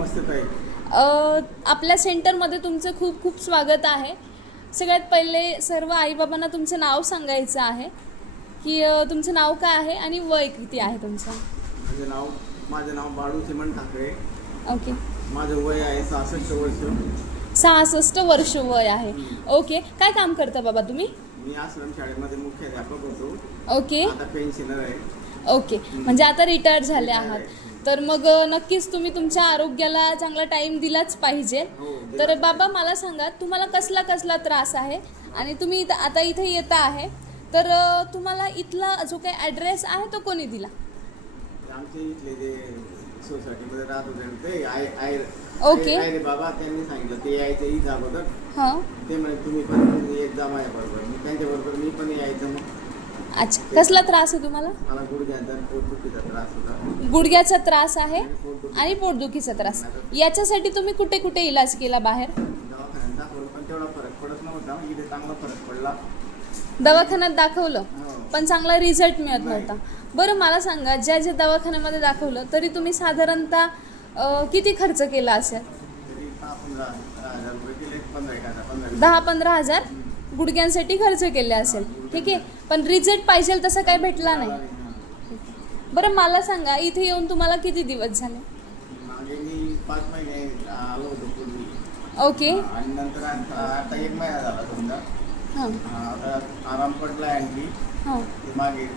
नमस्ते ताई. आपल्या सेंटरमध्ये तुमचं खूप खूप स्वागत आहे. सगळ्यात पहिले सर्व आईबाबांना तुमचं नाव सांगायचं आहे की तुमचं नाव काय आहे आणि वय किती आहे तुमचं. माझं नाव बाळू चिमण ठाकरे. ओके. माझं वय आहे 66 वर्ष. 66 वर्ष वय आहे. ओके. काय काम करता बाबा तुम्ही. मी आश्रम शाळेमध्ये मुख्याध्यापक होतो. ओके. आता पेन्शनर आहे. ओके. म्हणजे आता रिटायर झाले आहात. तर मग नक्कीच तुम्ही तुमच्या आरोग्याला चांगला टाइम दिलाच पाहिजे. तर बाबा मला सांगा तुम्हाला कसला कसला त्रास आहे आणि तुम्ही आता इथे येता आहे तर तुम्हाला इथला जो काही ॲड्रेस आहे तो कोणी दिला. आमच्या इथले जे सोसायटीमध्ये राहत होते ते ओके. रे बाबा त्यांनी सांगितलं ते यायचं इथं अगोदर. हां. ते म्हणे तुम्ही पण येत जा माझ्याबरोबर. मी त्यांच्याबरोबर मी पण यायचं. मग अच्छा. कसला त्रास आहे तुम्हाला. मला गुडघ्याचा पोटदुखीचा त्रास होता. गुडघ्याचा त्रास आहे आणि पोटदुखीचा त्रास. याच्यासाठी तुम्ही कुठे कुठे इलाज केला बाहेर. दवाखान्यात दाखवलं पण तेवढा फरक पडत नव्हता. इथे चांगला फरक पडला. दवाखान्यात दाखवलं पण चांगला रिझल्ट मिळत नव्हता. बरं मला सांगा ज्या ज्या दवाखान्यामध्ये दाखवलं तरी तुम्ही साधारणतः किती खर्च केला असेल. 10-15 हजार गुडघ्यांसाठी खर्च केले असेल. ठीक आहे. पण रिझल्ट पाहिजे तसा काही भेटला नाही. बरं मला सांगा इथे येऊन तुम्हाला किती दिवस झाले. मी 5 महिने आलो होतो पूर्वी. ओके. आणि नंतर आता 1 महिना झाला समजा. आता आराम पडला आणखी. मागे.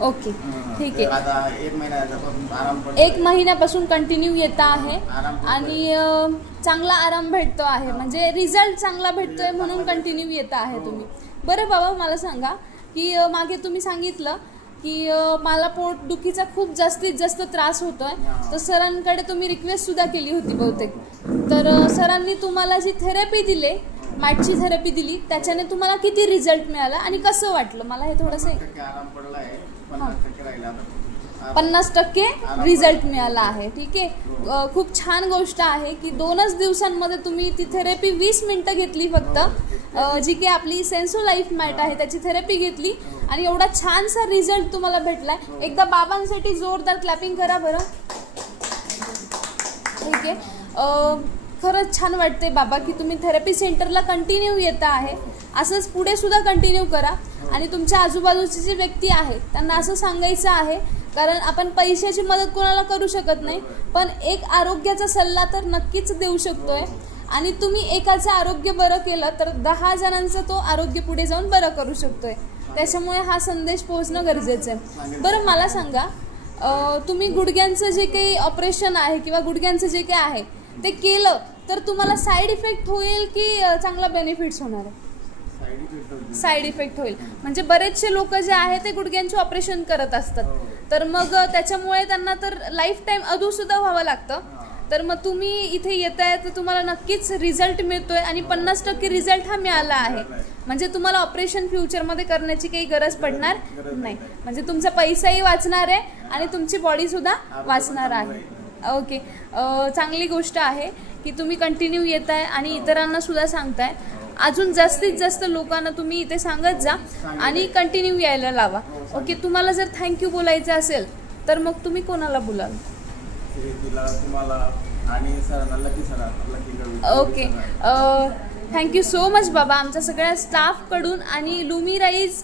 ओके. ठीक आहे. आता 1 महिन्यापासून आराम पडला. 1 महिन्यापासून कंटिन्यू येता आहे आणि चांगला आराम भेटतो आहे. म्हणजे रिझल्ट चांगला भेटतोय म्हणून कंटिन्यू येता आहे तुम्ही. बरं बाबा मला सांगा की मागे तुम्ही सांगितलं की मला पोटदुखीचा खूप जास्तीत जास्त त्रास होतोय. तर सरांकडे तुम्ही रिक्वेस्ट सुद्धा केली होती बहुतेक. तर सरांनी तुम्हाला जी थेरपी दिली मॅटची थेरपी दिली त्याच्याने तुम्हाला किती रिझल्ट मिळाला आणि कसं वाटलं मला हे थोडंसं. 50% रिझल्ट मिळाला आहे. ठीक आहे. खूप छान गोष्ट आहे की 2च दिवसांमध्ये तुम्ही ती थेरपी 20 मिनिटं घेतली फक्त. जी की आपली सेन्सो लाईफ मॅट आहे त्याची थेरपी घेतली आणि एवढा छानसा रिझल्ट तुम्हाला भेटलाय. एकदा बाबांसाठी जोरदार क्लॅपिंग करा बरं. ठीक आहे. खरंच छान वाटते बाबा की तुम्ही थेरपी सेंटरला कंटिन्यू येता आहे. असंच पुढे सुद्धा कंटिन्यू करा. आणि तुमच्या आजूबाजूची जी व्यक्ती आहे त्यांना असं सांगायचं आहे कारण आपण पैशाची मदत कोणाला करू शकत नाही पण एक आरोग्याचा सल्ला तर नक्कीच देऊ शकतोय. आणि तुम्ही एकाचं आरोग्य बरं केलं तर 10 जणांचं तो आरोग्य पुढे जाऊन बरं करू शकतोय. त्याच्यामुळे हा संदेश पोहोचणं गरजेचं आहे. बरं मला सांगा तुम्ही गुडघ्यांचं जे काही ऑपरेशन आहे किंवा गुडघ्यांचं जे काही आहे ते केलं तर तुम्हाला साईड इफेक्ट होईल की चांगला बेनिफिट्स होणार आहे. साईड इफेक्ट होईल. म्हणजे बरेचसे लोक जे आहे ते गुडघ्यांचे ऑपरेशन करत असतात तर मग त्याच्यामुळे त्यांना तर लाईफ टाईम अधू सुद्धा व्हावं लागतं. तर मग तुम्ही इथे येत आहे तर तुम्हाला नक्कीच रिझल्ट मिळतोय आणि 50% रिझल्ट हा मिळाला आहे. म्हणजे तुम्हाला ऑपरेशन फ्युचरमध्ये करण्याची काही गरज पडणार नाही. म्हणजे तुमचा पैसाही वाचणार आहे आणि तुमची बॉडी सुद्धा वाचणार आहे. ओके. चांगली गोष्ट आहे की तुम्ही कंटिन्यू येत आहे आणि इतरांना सुद्धा सांगताय. अजून जास्तीत जास्त लोकांना तुम्ही इथे सांगत जा आणि कंटिन्यू यायला लावा. ओके. तुम्हाला जर थँक्यू बोलायचं असेल तर मग तुम्ही कोणाला बोलाल. ओके. थँक्यू सो मच बाबा. आमच्या सगळ्या स्टाफकडून आणि लुमिराईज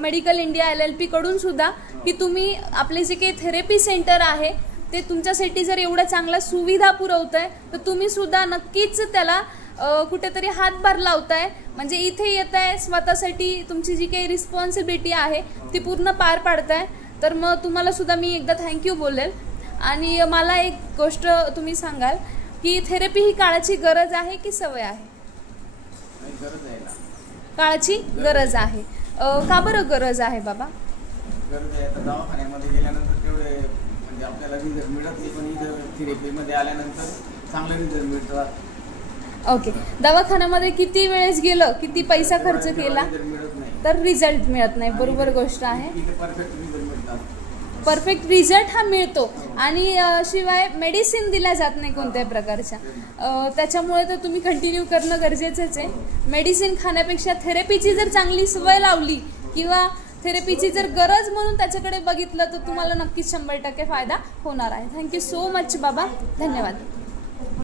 मेडिकल इंडिया LLP कडून सुद्धा की तुम्ही आपले जे काही थेरपी सेंटर आहे ते तुमच्यासाठी जर एवढ्या चांगल्या सुविधा पुरवताय तर तुम्ही सुद्धा नक्कीच त्याला कुठेतरी हातभार लावताय. म्हणजे इथे येत आहे स्वतःसाठी तुमची जी काही रिस्पॉन्सिबिलिटी आहे ती पूर्ण पार पाडताय. तर मग तुम्हाला सुद्धा मी एकदा थँक्यू बोलेल. आणि मला एक गोष्ट तुम्ही सांगाल की थेरपी ही काळाची गरज आहे की सवय आहे. काळाची गरज आहे. का बरं गरज आहे बाबा. गरज आहे. दवाखान्यामध्ये गेल्यानंतर तेवढे म्हणजे आपल्याला रिझल्ट मिळत नाही पण इथं थेरपीमध्ये आल्यानंतर चांगला रिझल्ट मिळतो. ओके. दवाखान्यामध्ये किती वेळेस गेलं किती पैसा खर्च केला तर रिझल्ट मिळत नाही. बरोबर गोष्ट आहे. परफेक्ट रिझल्ट हा मिळतो आणि शिवाय मेडिसिन दिल्या जात नाही कोणत्याही प्रकारच्या. त्याच्यामुळे तर तुम्ही कंटिन्यू करणं गरजेचंच आहे. मेडिसिन खाण्यापेक्षा थेरपीची जर चांगली सवय लावली किंवा थेरपीची जर गरज म्हणून त्याच्याकडे बघितलं तर तुम्हाला नक्कीच 100% फायदा होणार आहे. थँक्यू सो मच बाबा, धन्यवाद.